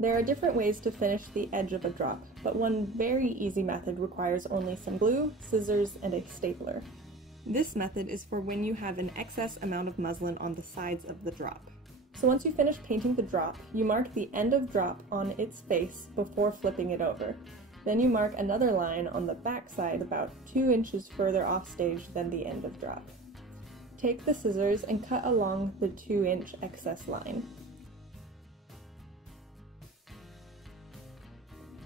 There are different ways to finish the edge of a drop, but one very easy method requires only some glue, scissors, and a stapler. This method is for when you have an excess amount of muslin on the sides of the drop. So once you finish painting the drop, you mark the end of drop on its face before flipping it over. Then you mark another line on the back side about 2 inches further off stage than the end of drop. Take the scissors and cut along the 2-inch excess line.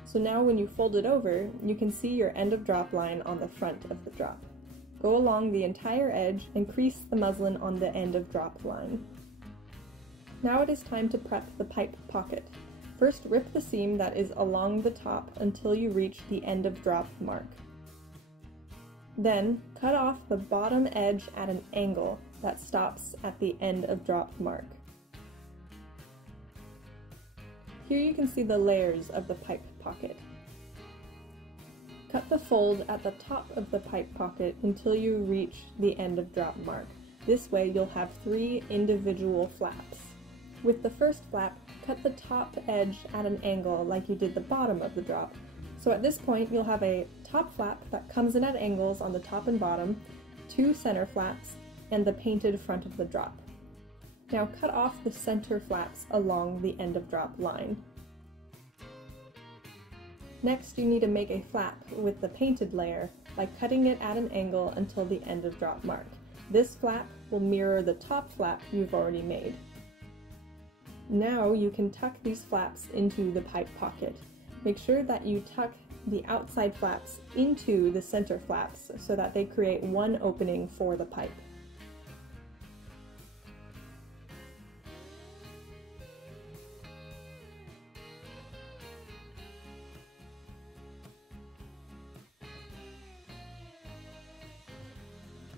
So now when you fold it over, you can see your end of drop line on the front of the drop. Go along the entire edge and crease the muslin on the end of drop line. Now it is time to prep the pipe pocket. First, rip the seam that is along the top until you reach the end of drop mark. Then, cut off the bottom edge at an angle that stops at the end of drop mark. Here you can see the layers of the pipe pocket. Cut the fold at the top of the pipe pocket until you reach the end of drop mark. This way you'll have 3 individual flaps. With the first flap, cut the top edge at an angle like you did the bottom of the drop. So at this point you'll have a top flap that comes in at angles on the top and bottom, 2 center flaps, and the painted front of the drop. Now cut off the center flaps along the end of drop line. Next, you need to make a flap with the painted layer by cutting it at an angle until the end of drop mark. This flap will mirror the top flap you've already made. Now you can tuck these flaps into the pipe pocket. Make sure that you tuck the outside flaps into the center flaps so that they create one opening for the pipe.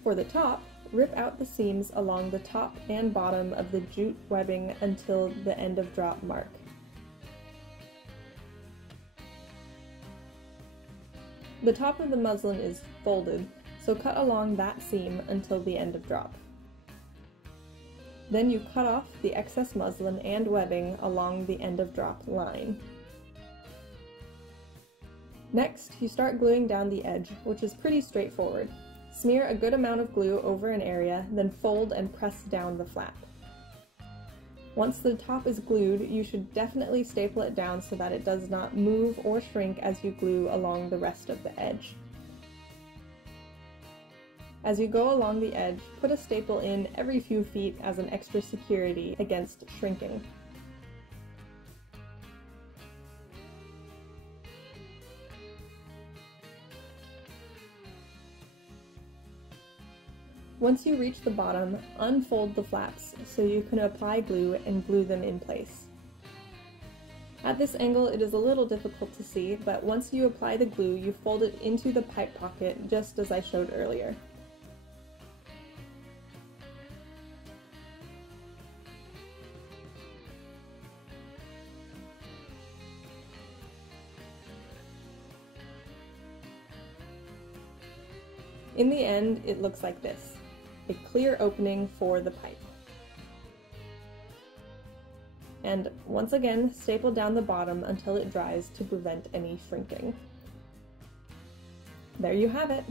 For the top, rip out the seams along the top and bottom of the jute webbing until the end of drop mark. The top of the muslin is folded, so cut along that seam until the end of drop. Then you cut off the excess muslin and webbing along the end of drop line. Next, you start gluing down the edge, which is pretty straightforward. Smear a good amount of glue over an area, then fold and press down the flap. Once the top is glued, you should definitely staple it down so that it does not move or shrink as you glue along the rest of the edge. As you go along the edge, put a staple in every few feet as an extra security against shrinking. Once you reach the bottom, unfold the flaps so you can apply glue and glue them in place. At this angle it is a little difficult to see, but once you apply the glue, you fold it into the pipe pocket just as I showed earlier. In the end, it looks like this. A clear opening for the pipe. And once again, staple down the bottom until it dries to prevent any shrinking. There you have it!